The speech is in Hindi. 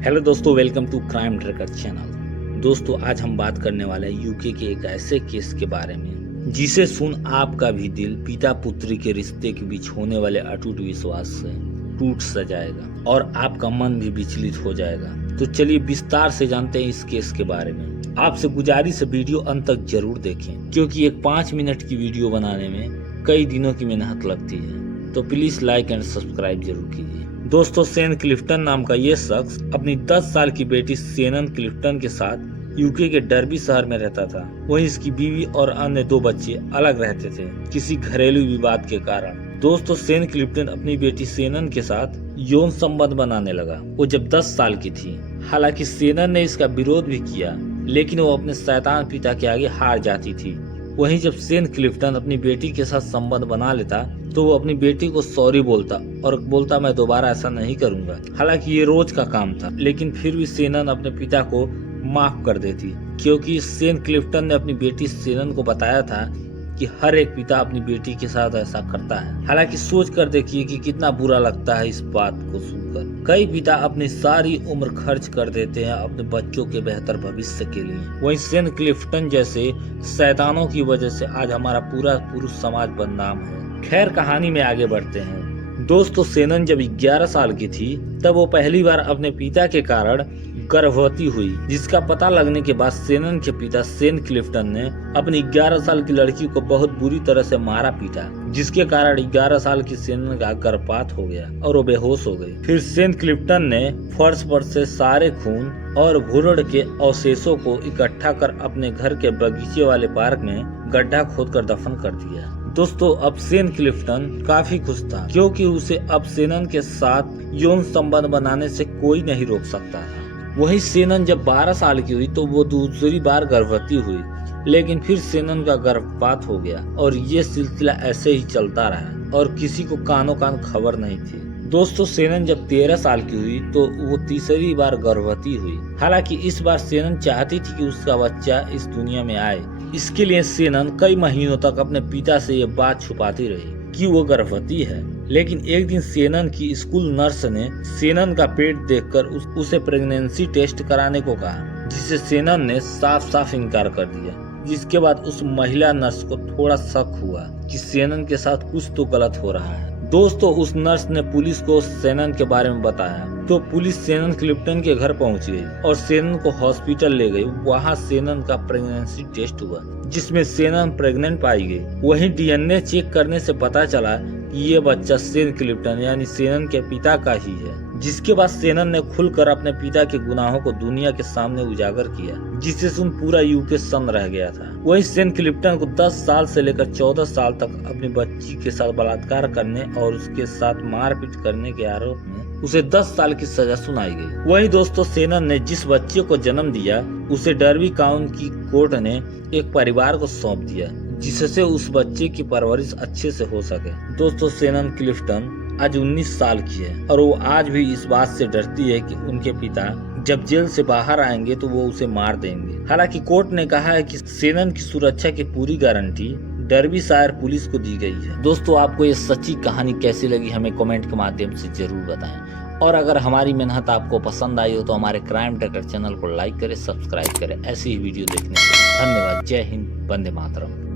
हेलो दोस्तों, welcome to crime tracker channel. दोस्तों, आज हम बात करने वाले हैं यूके के एक ऐसे केस के बारे में जिसे सुन आपका भी दिल पिता पुत्री के रिश्ते के बीच होने वाले अटूट विश्वास से टूट सा जाएगा और आपका मन भी विचलित हो जाएगा। तो चलिए विस्तार से जानते हैं इस केस के बारे में। आपसे गुजारिश है वीडियो अंत तक जरूर देखें, क्योंकि एक 5 मिनट की वीडियो बनाने में कई दिनों की मेहनत लगती है। तो प्लीज लाइक एंड सब्सक्राइब जरूर कीजिए। दोस्तों, सेन क्लिफ्टन नाम का ये शख्स अपनी 10 साल की बेटी सेनन क्लिफ्टन के साथ यूके के डर्बी शहर में रहता था। वहीं इसकी बीवी और अन्य 2 बच्चे अलग रहते थे किसी घरेलू विवाद के कारण। दोस्तों, सेन क्लिफ्टन अपनी बेटी सेनन के साथ यौन संबंध बनाने लगा वो जब 10 साल की थी। हालांकि सेनन ने इसका विरोध भी किया, लेकिन वो अपने शैतान पिता के आगे हार जाती थी। वहीं जब सेन क्लिफ्टन अपनी बेटी के साथ संबंध बना लेता तो वो अपनी बेटी को सॉरी बोलता और बोलता मैं दोबारा ऐसा नहीं करूंगा। हालांकि ये रोज का काम था, लेकिन फिर भी सेनन अपने पिता को माफ कर देती, क्योंकि सेन क्लिफ्टन ने अपनी बेटी सेनन को बताया था कि हर एक पिता अपनी बेटी के साथ ऐसा करता है। हालांकि सोच कर देखिए कि कितना बुरा लगता है इस बात को सुनकर। कई पिता अपनी सारी उम्र खर्च कर देते हैं अपने बच्चों के बेहतर भविष्य के लिए। वहीं सेन क्लिफ्टन जैसे शैतानों की वजह से आज हमारा पूरा पुरुष समाज बदनाम है। खैर, कहानी में आगे बढ़ते हैं। दोस्तों, सेनन जब 11 साल की थी तब वो पहली बार अपने पिता के कारण गर्भवती हुई, जिसका पता लगने के बाद सेनन के पिता सेन क्लिफ्टन ने अपनी 11 साल की लड़की को बहुत बुरी तरह से मारा पीटा, जिसके कारण 11 साल की सेनन का गर्भपात हो गया और वो बेहोश हो गई। फिर सेन क्लिफ्टन ने फर्श पर से सारे खून और भ्रूण के अवशेषों को इकट्ठा कर अपने घर के बगीचे वाले पार्क में गड्ढा खोदकर दफन कर दिया। दोस्तों, अब सेन क्लिफ्टन काफी खुश था, क्योंकि उसे अब सेनन के साथ यौन संबंध बनाने से कोई नहीं रोक सकता था। वहीं सेनन जब 12 साल की हुई तो वो दूसरी बार गर्भवती हुई, लेकिन फिर सेनन का गर्भपात हो गया और ये सिलसिला ऐसे ही चलता रहा और किसी को कानो कान खबर नहीं थी। दोस्तों, सेनन जब 13 साल की हुई तो वो तीसरी बार गर्भवती हुई। हालांकि इस बार सेनन चाहती थी कि उसका बच्चा इस दुनिया में आए। इसके लिए सेनन कई महीनों तक अपने पिता से ये बात छुपाती रही कि वो गर्भवती है। लेकिन एक दिन सेनन की स्कूल नर्स ने सेनन का पेट देखकर उसे प्रेगनेंसी टेस्ट कराने को कहा, जिसे सेनन ने साफ साफ इनकार कर दिया। जिसके बाद उस महिला नर्स को थोड़ा शक हुआ कि सेनन के साथ कुछ तो गलत हो रहा है। दोस्तों, उस नर्स ने पुलिस को सेनन के बारे में बताया तो पुलिस सेनन क्लिफ्टन के घर पहुंच गई और सेनन को हॉस्पिटल ले गई। वहां सेनन का प्रेगनेंसी टेस्ट हुआ, जिसमें सेनन प्रेग्नेंट पाई गई। वहीं डीएनए चेक करने से पता चला कि ये बच्चा सेन क्लिफ्टन यानी सेनन के पिता का ही है। जिसके बाद सेनन ने खुलकर अपने पिता के गुनाहों को दुनिया के सामने उजागर किया, जिसे सुन पूरा यूके सन्न रह गया था। वहीं सेन क्लिफ्टन को 10 साल से लेकर 14 साल तक अपनी बच्ची के साथ बलात्कार करने और उसके साथ मारपीट करने के आरोप में उसे 10 साल की सजा सुनाई गई। वहीं दोस्तों, सेनन ने जिस बच्चे को जन्म दिया उसे डर्बी काउंटी की कोर्ट ने एक परिवार को सौंप दिया, जिससे उस बच्चे की परवरिश अच्छे से हो सके। दोस्तों, सेनन क्लिफ्टन आज 19 साल की है और वो आज भी इस बात से डरती है कि उनके पिता जब जेल से बाहर आएंगे तो वो उसे मार देंगे। हालांकि कोर्ट ने कहा है कि सेनन की सुरक्षा की पूरी गारंटी डर्बी शायर पुलिस को दी गई है। दोस्तों, आपको ये सच्ची कहानी कैसी लगी हमें कमेंट के माध्यम से जरूर बताएं। और अगर हमारी मेहनत आपको पसंद आई हो तो हमारे क्राइम ट्रैकर चैनल को लाइक करें, सब्सक्राइब करें। ऐसी ही वीडियो देखने के लिए धन्यवाद। जय हिंद, वंदे मातरम।